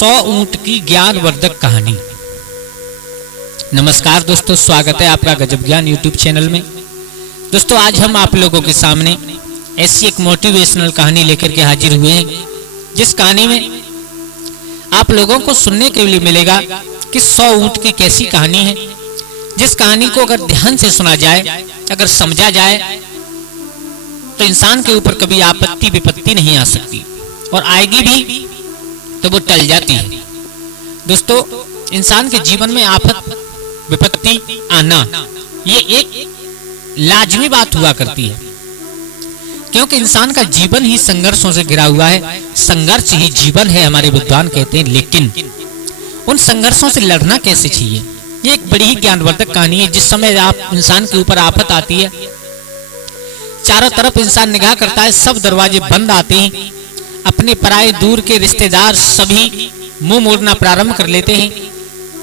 100 ऊंट की ज्ञानवर्धक कहानी। नमस्कार दोस्तों, स्वागत है आपका गजब ज्ञान यूट्यूब चैनल में। दोस्तों, आज हम आप लोगों के सामने ऐसी एक मोटिवेशनल कहानी लेकर के हाजिर हुए हैं, जिस कहानी में आप लोगों को सुनने के लिए मिलेगा कि 100 ऊंट की कैसी कहानी है, जिस कहानी को अगर ध्यान से सुना जाए, अगर समझा जाए तो इंसान के ऊपर कभी आपत्ति विपत्ति नहीं आ सकती, और आएगी भी तो वो टल जाती है। दोस्तों, इंसान के जीवन में आफत विपत्ति आना ये एक लाजमी बात हुआ करती है, क्योंकि इंसान का जीवन ही संघर्षों से घिरा हुआ है। संघर्ष ही जीवन है, हमारे विद्वान कहते हैं। लेकिन उन संघर्षों से लड़ना कैसे चाहिए, ये एक बड़ी ही ज्ञानवर्धक कहानी है। जिस समय आप इंसान के ऊपर आफत आती है, चारों तरफ इंसान निगाह करता है, सब दरवाजे बंद आते हैं, अपने पराये दूर के रिश्तेदार सभी मुंह मोड़ना प्रारंभ कर लेते हैं,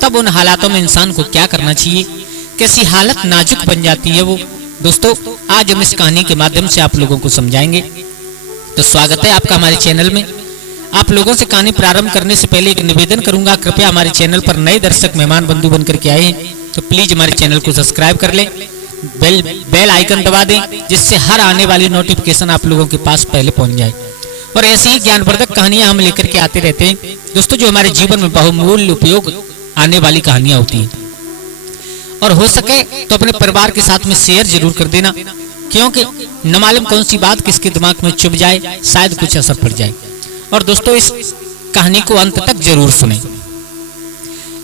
तब उन हालातों में इंसान को क्या करना चाहिए, कैसी हालत नाजुक बन जाती है वो। दोस्तों, आज हम इस कहानी के माध्यम से आप लोगों को समझाएंगे। तो स्वागत है आपका हमारे चैनल में। आप लोगों से कहानी प्रारंभ करने से पहले एक निवेदन करूंगा, कृपया हमारे चैनल पर नए दर्शक मेहमान बंधु बनकर के आए हैं तो प्लीज हमारे चैनल को सब्सक्राइब कर लें, बेल आइकन दबा दें, जिससे हर आने वाली नोटिफिकेशन आप लोगों के पास पहले पहुंच जाए। और ऐसी ही ज्ञानवर्धक कहानियां हम लेकर के आते रहते हैं दोस्तों, जो हमारे जीवन में बहुमूल्य उपयोग आने वाली कहानियां होती हैं। और हो सके तो अपने परिवार के साथ में शेयर जरूर कर देना, क्योंकि न मालूम कौन सी बात किसके दिमाग में चुभ जाए, शायद कुछ असर पड़ जाए। और दोस्तों, इस कहानी को अंत तक जरूर सुने,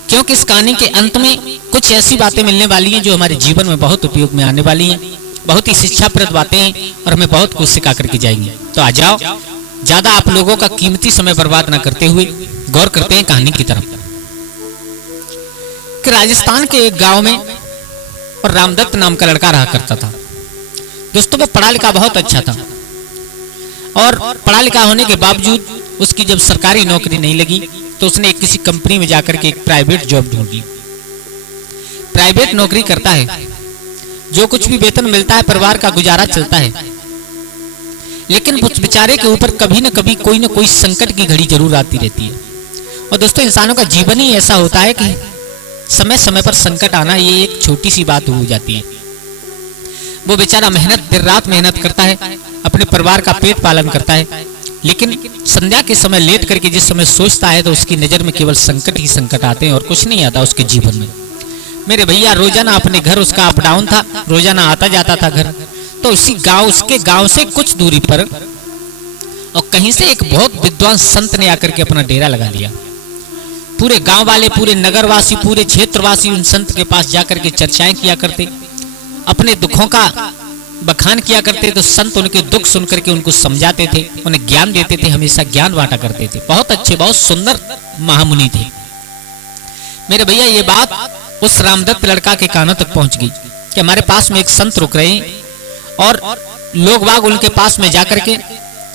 क्योंकि इस कहानी के अंत में कुछ ऐसी बातें मिलने वाली हैं जो हमारे जीवन में बहुत उपयोग में आने वाली हैं। बहुत ही शिक्षाप्रद बातें हैं और हमें बहुत कुछ सिखा करके जाएंगे। तो आ जाओ, ज्यादा आप लोगों का कीमती समय बर्बाद ना करते हुए गौर करते हैं कहानी की तरफ। कि राजस्थान के एक गांव में और रामदत्त नाम का लड़का रहा करता था। दोस्तों, वो पढ़ा लिखा बहुत अच्छा था, और पढ़ा लिखा होने के बावजूद उसकी जब सरकारी नौकरी नहीं लगी तो उसने किसी कंपनी में जाकर के एक प्राइवेट जॉब ढूंढ ली। प्राइवेट नौकरी करता है, जो कुछ भी वेतन मिलता है परिवार का गुजारा चलता है। लेकिन उस बेचारे के ऊपर कभी न कभी कोई न कोई संकट की घड़ी जरूर आती रहती है। और दोस्तों, इंसानों का जीवन ही ऐसा होता है कि समय समय पर संकट आना ये एक छोटी सी बात हो जाती है। वो बेचारा दिन रात मेहनत करता है, अपने परिवार का पेट पालन करता है, लेकिन संध्या के समय लेट करके जिस समय सोचता है तो उसकी नजर में केवल संकट ही संकट आते हैं और कुछ नहीं आता उसके जीवन में। मेरे भैया, रोजाना अपने घर उसका अप डाउन था, रोजाना आता जाता था घर। तो उसके गांव से कुछ दूरी पर और कहीं से एक बहुत विद्वान संत ने आकर के अपना डेरा लगा लिया। पूरे गांव वाले, पूरे नगरवासी, पूरे क्षेत्रवासी उन संत के पास जाकर के चर्चाएं किया करते, अपने दुखों का बखान किया करते। तो संत उनके दुख सुन करके उनको समझाते थे, उन्हें ज्ञान देते थे, हमेशा ज्ञान बांटा करते थे। बहुत अच्छे, बहुत सुंदर महामुनि थे। मेरे भैया, ये बात उस रामदत्त लड़का के कानों तक पहुंच गई कि हमारे पास में एक संत रुक रहे हैं और लोग बाग उनके पास में जाकर के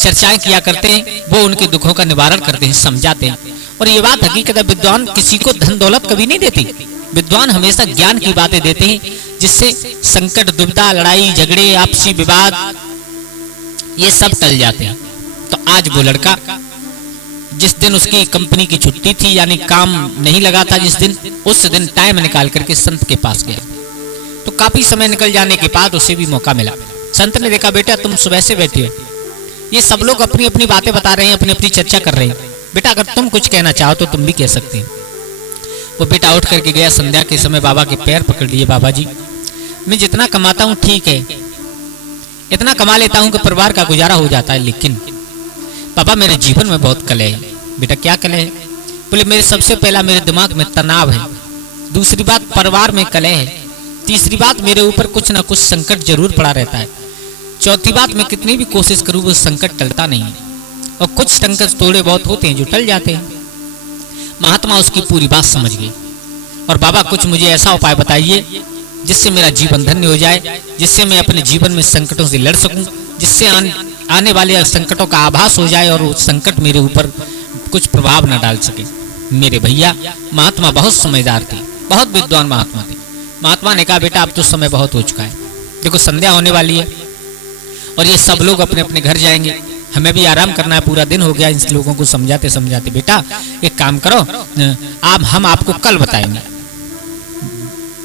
चर्चाएं किया करते हैं, वो उनके दुखों का निवारण करते हैं, समझाते हैं। और ये बात हकीकत है, विद्वान किसी को धन दौलत कभी नहीं देती। विद्वान हमेशा ज्ञान की बातें देते हैं, जिससे संकट, दुविधा, लड़ाई झगड़े, आपसी विवाद ये सब टल जाते हैं। तो आज वो लड़का, जिस दिन उसकी कंपनी की छुट्टी थी, यानी काम नहीं लगा था जिस दिन, उस दिन टाइम निकाल करके संत के पास गया। तो काफी समय निकल जाने के बाद उसे भी मौका मिला। संत ने देखा, बेटा तुम सुबह से बैठे हो, ये सब लोग अपनी अपनी बातें बता रहे हैं, अपनी अपनी चर्चा कर रहे हैं, बेटा अगर तुम कुछ कहना चाहो तो तुम भी कह सकते हैं। वो बेटा उठ करके गया, संध्या के समय बाबा के पैर पकड़ लिए। बाबा जी, मैं जितना कमाता हूँ ठीक है, इतना कमा लेता हूँ कि परिवार का गुजारा हो जाता है, लेकिन पापा मेरे जीवन में बहुत कलह है। बेटा क्या कलह है? बोले, मेरे सबसे पहला मेरे दिमाग में तनाव है, दूसरी बात परिवार में कलह है, तीसरी बात मेरे ऊपर कुछ ना कुछ संकट जरूर पड़ा रहता है, चौथी बात मैं कितनी भी कोशिश करूं वो संकट टलता नहीं है, और कुछ संकट थोड़े बहुत होते हैं जो टल जाते हैं। महात्मा उसकी पूरी बात समझ गई, और बाबा कुछ मुझे ऐसा उपाय बताइए जिससे मेरा जीवन धन्य हो जाए, जिससे मैं अपने जीवन में संकटों से लड़ सकूं, जिससे आने वाले संकटों का आभास हो जाए और वो संकट मेरे ऊपर कुछ प्रभाव न डाल सके। मेरे भैया, महात्मा बहुत समझदार थे, बहुत विद्वान महात्मा थे। महात्मा ने कहा, बेटा अब तो समय बहुत हो चुका है, देखो संध्या होने वाली है और ये सब लोग अपने अपने घर जाएंगे, हमें भी आराम करना है, पूरा दिन हो गया इन लोगों को समझाते समझाते। बेटा एक काम करो, आप हम आपको कल बताएंगे।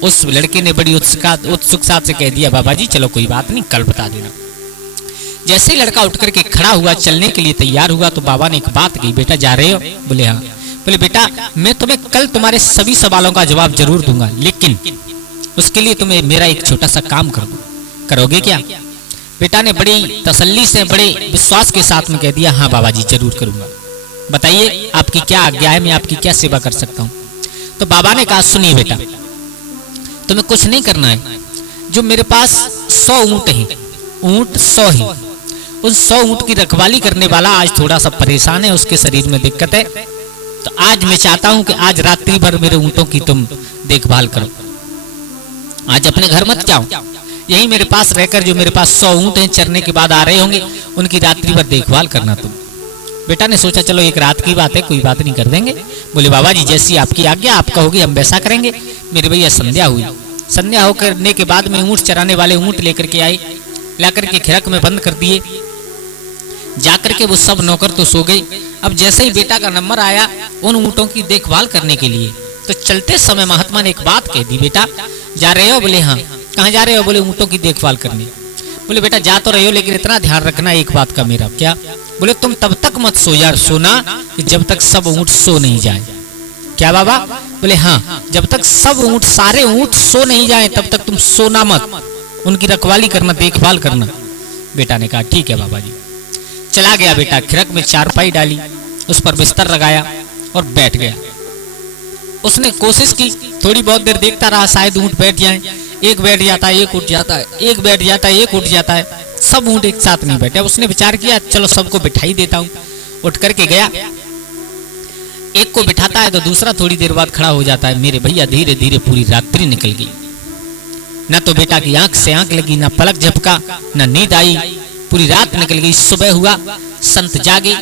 उस लड़के ने बड़ी उत्सुकता से कह दिया, बाबा जी चलो कोई बात नहीं, कल बता देना। जैसे ही लड़का उठ करके खड़ा हुआ, चलने के लिए तैयार हुआ, तो बाबा ने एक बात कही, बेटा जा रहे हो? बोले हाँ। बोले बेटा मैं तुम्हें कल तुम्हारे सभी सवालों का जवाब जरूर दूंगा, लेकिन उसके लिए तुम्हें मेरा एक छोटा सा काम कर दो, करोगे क्या? बेटा ने बड़ी तसल्ली से, बड़े विश्वास के साथ में कह दिया, हाँ बाबा जी जरूर करूंगा, बताइए आपकी क्या आज्ञा है, मैं आपकी क्या सेवा कर सकता हूँ। तो बाबा ने कहा, सुनिए बेटा, तुम्हें कुछ नहीं करना है, जो मेरे पास 100 ऊंट है, ऊंट 100 है, उन 100 ऊंट की रखवाली करने वाला आज थोड़ा सा परेशान है, उसके शरीर में दिक्कत है, तो आज मैं चाहता हूं कि आज रात्रि भर मेरे ऊंटों की तुम देखभाल करो, आज अपने घर मत जाओ, यही मेरे पास रहकर, जो मेरे पास 100 ऊंट हैं चरने के बाद आ रहे होंगे, उनकी रात्रि भर देखभाल करना तुम। बेटा ने सोचा चलो एक रात की बात है, कोई बात नहीं, कर देंगे। बोले बाबा जी जैसी आपकी आज्ञा, आप कहोगे हम वैसा करेंगे। मेरे भैया संध्या हुई, संध्या होने के बाद में ऊंट चराने वाले ऊंट लेकर के आए, लाकर के खिरक में बंद कर दिए, जाकर के वो सब नौकर तो सो गए। अब जैसे ही बेटा का नंबर आया उन ऊंटों की देखभाल करने के लिए, तो चलते समय महात्मा ने एक बात कह दी, बेटा जा रहे हो? बोले हाँ। कहाँ जा रहे हो? बोले ऊंटों की देखभाल करने। बोले बेटा जा तो रहे हो, लेकिन इतना ध्यान रखना एक बात का मेरा। क्या? बोले तुम तब तक मत सो यार, सोना कि जब तक सब ऊंट सो नहीं जाए। क्या बाबा? बोले हाँ, जब तक सब ऊंट, सारे ऊंट सो नहीं जाए तब तक तुम सोना मत, उनकी रखवाली करना, देखभाल करना। बेटा ने कहा ठीक है बाबा जी। चला गया बेटा, खिरक में चारपाई डाली, उस पर बिस्तर लगाया और बैठ गया। उसने कोशिश की, थोड़ी बहुत देर देखता रहा, शायद ऊंट बैठ जाए। एक बैठ जाता है, एक उठ जाता है, एक बैठ जाता है, एक उठ जाता है, सब ऊंट एक साथ नहीं बैठे। उसने विचार किया चलो सबको बिठाई देता हूं। उठ करके गया, एक को बिठाता है तो दूसरा थोड़ी देर बाद खड़ा हो जाता है। मेरे भैया धीरे धीरे पूरी रात्रि निकल गई, न तो बेटा की आंख से आंख लगी, न पलक झपका, न नींद आई, पूरी रात निकल गई। सुबह हुआ, संत जागे,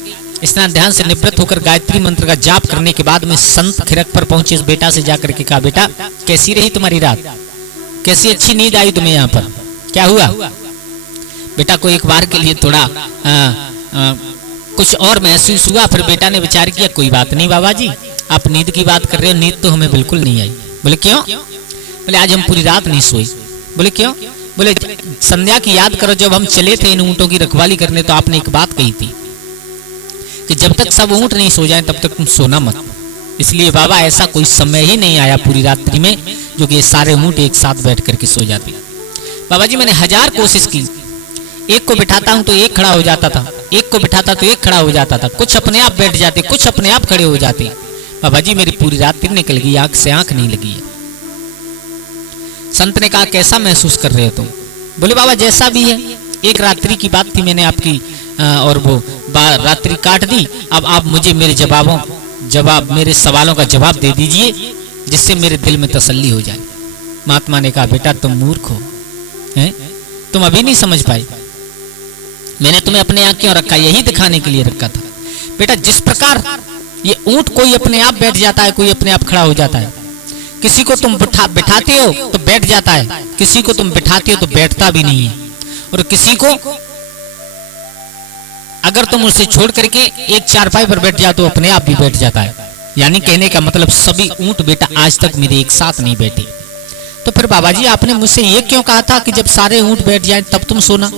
स्नान ध्यान से निवृत्त होकर गायत्री मंत्र का जाप करने के बाद में संत खिरक पर पहुंचे। इस बेटा से जाकर के कहा, बेटा कैसी रही तुम्हारी रात, कैसी अच्छी नींद आई तुम्हें यहाँ पर, क्या हुआ? बेटा को एक बार के लिए थोड़ा कुछ और महसूस हुआ। फिर बेटा ने विचार किया, कोई बात नहीं बाबा जी, आप नींद की बात कर रहे हो, नींद तो हमें बिल्कुल नहीं आई। बोले क्यों? बोले आज हम पूरी रात नहीं सोए। बोले क्यों? बोले संध्या की याद करो, जब हम चले थे इन ऊंटों की रखवाली करने, तो आपने एक बात कही थी कि जब तक सब ऊंट नहीं सो जाएं तब तक तुम सोना मत। इसलिए बाबा ऐसा कोई समय ही नहीं आया पूरी रात्रि में जो कि सारे ऊंट एक साथ बैठ करके सो जाते। बाबा जी मैंने 1000 कोशिश की, एक को बिठाता हूं तो एक खड़ा हो जाता था, एक को बिठाता तो एक खड़ा हो जाता था, कुछ अपने आप बैठ जाते, कुछ अपने आप खड़े हो जाते। बाबा जी मेरी पूरी रात्रि निकल गई, आंख से आंख नहीं लगी है। संत ने कहा कैसा महसूस कर रहे हो तुम? बोले बाबा जैसा भी है, एक रात्रि की बात थी, मैंने आपकी और वो रात्रि काट दी। अब आप मुझे मेरे मेरे सवालों का जवाब दे दीजिए, जिससे मेरे दिल में तसल्ली हो जाए। महात्मा ने कहा बेटा तुम मूर्ख हो, हैं? तुम अभी नहीं समझ पाए, मैंने तुम्हें अपने यहाँ क्यों रखा, यही दिखाने के लिए रखा था। बेटा जिस प्रकार ये ऊंट कोई अपने आप बैठ जाता है, कोई अपने आप खड़ा हो जाता है, किसी को तुम बिठाते हो तो बैठ जाता है, किसी को तुम बिठाते हो तो बैठता भी नहीं है, और किसी को अगर तुम उसे छोड़ करके एक चारपाई पर बैठ जाओ तो अपने आप भी बैठ जाता है। यानी कहने का मतलब सभी ऊंट बेटा आज तक मेरे एक साथ नहीं बैठे। तो फिर बाबा जी आपने मुझसे ये क्यों कहा था कि जब सारे ऊंट बैठ जाएं तब तुम सोना,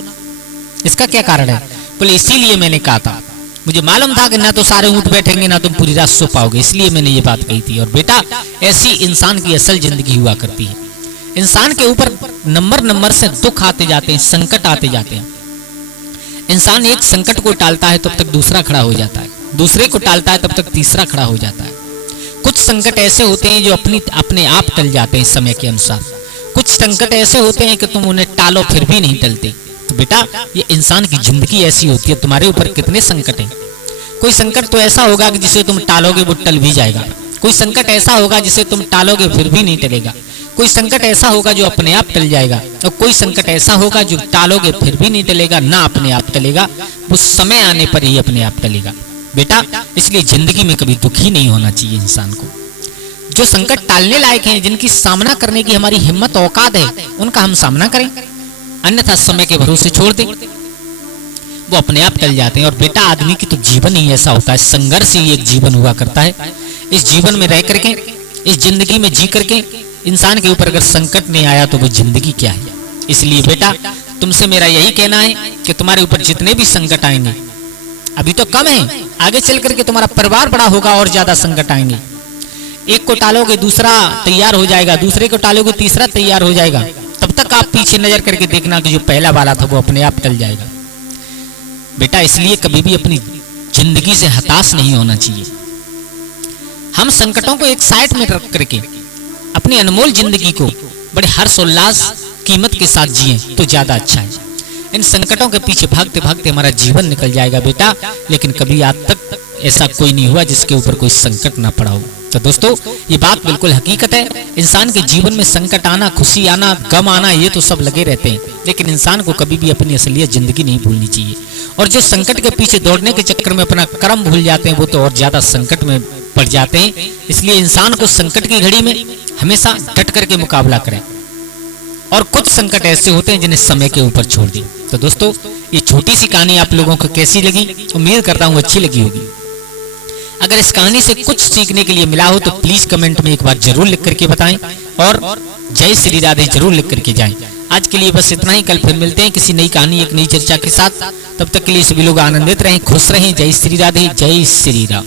इसका क्या कारण है? बोले इसीलिए मैंने कहा था, मुझे मालूम था कि ना तो सारे ऊंट बैठेंगे ना तुम पूरी रात सो पाओगे, इसलिए मैंने ये बात कही थी। और बेटा ऐसी इंसान की असल जिंदगी हुआ करती है। इंसान के ऊपर नंबर से दुख आते जाते हैं, संकट आते जाते हैं। इंसान एक संकट को टालता है तब तक दूसरा खड़ा हो जाता है, दूसरे को टालता है तब तक तीसरा खड़ा हो जाता है। कुछ संकट ऐसे होते हैं जो अपने आप टल जाते हैं समय के अनुसार, कुछ संकट ऐसे होते हैं कि तुम उन्हें टालो फिर भी नहीं टलते। तो बेटा ये इंसान की जिंदगी ऐसी होती है। तुम्हारे ऊपर कितने संकट हैं। कोई संकट तो ऐसा होगा कि जिसे तुम टालोगे वो टल भी जाएगा, कोई संकट ऐसा होगा जिसे तुम टालोगे फिर भी नहीं टलेगा, कोई संकट ऐसा होगा जो अपने आप टल जाएगा, और कोई संकट ऐसा होगा जो टालोगे फिर भी नहीं टलेगा, ना अपने आप टलेगा, वो समय आने पर ही अपने आप टलेगा। बेटा इसलिए जिंदगी में कभी दुखी नहीं होना चाहिए इंसान को। जो संकट टालने लायक हैं, जिनकी सामना करने की हमारी हिम्मत औकात है, उनका हम सामना करें, अन्यथा समय के भरोसे छोड़ दें। वो अपने आप टल जाते हैं। और बेटा आदमी की तो जीवन ही ऐसा होता है, संघर्ष ही एक जीवन हुआ करता है। इस जीवन में रह करके, इस जिंदगी में जी करके इंसान के ऊपर अगर संकट नहीं आया तो वो जिंदगी क्या है। इसलिए बेटा तुमसे मेरा यही कहना है कि तुम्हारे ऊपर जितने भी संकट आएंगे, अभी तो कम है, आगे चल करके तुम्हारा परिवार बड़ा होगा और ज्यादा संकट आएंगे। एक को टालोगे दूसरा तैयार हो जाएगा, दूसरे को टालोगे तीसरा तैयार हो जाएगा। तब तक आप पीछे नजर करके देखना कि जो पहला वाला था वो अपने आप टल जाएगा। बेटा इसलिए कभी भी अपनी जिंदगी से हताश नहीं होना चाहिए। हम संकटों को एक साइड में रख करके अपनी अनमोल जिंदगी को बड़े हर्षोल्लास कीमत के साथ जिए तो ज्यादा अच्छा है। इन संकटों के पीछे भागते भागते हमारा जीवन निकल जाएगा बेटा, लेकिन कभी आज तक ऐसा कोई नहीं हुआ जिसके ऊपर कोई संकट ना पड़ा हो। तो दोस्तों ये बात बिल्कुल हकीकत है। इंसान के जीवन में संकट आना, खुशी आना, गम आना, ये तो सब लगे रहते हैं, लेकिन इंसान को कभी भी अपनी असलियत जिंदगी नहीं भूलनी चाहिए। और जो संकट के पीछे दौड़ने के चक्कर में अपना कर्म भूल जाते हैं वो तो और ज्यादा संकट में पड़ जाते हैं। इसलिए इंसान को संकट की घड़ी में हमेशा डट करके मुकाबला करें। और कुछ संकट ऐसे होते हैं जिन्हें समय के ऊपर छोड़ दें। तो दोस्तों ये छोटी सी कहानी आप लोगों को कैसी लगी, उम्मीद करता हूँ अच्छी लगी होगी। अगर इस कहानी से कुछ सीखने के लिए मिला हो तो प्लीज कमेंट में एक बार जरूर लिख करके बताएं और जय श्री राधे जरूर लिख करके जाएं। आज के लिए बस इतना ही, कल फिर मिलते हैं किसी नई कहानी, एक नई चर्चा के साथ। तब तक के लिए सभी लोग आनंदित रहें, खुश रहें। जय श्री राधे, जय श्री राम।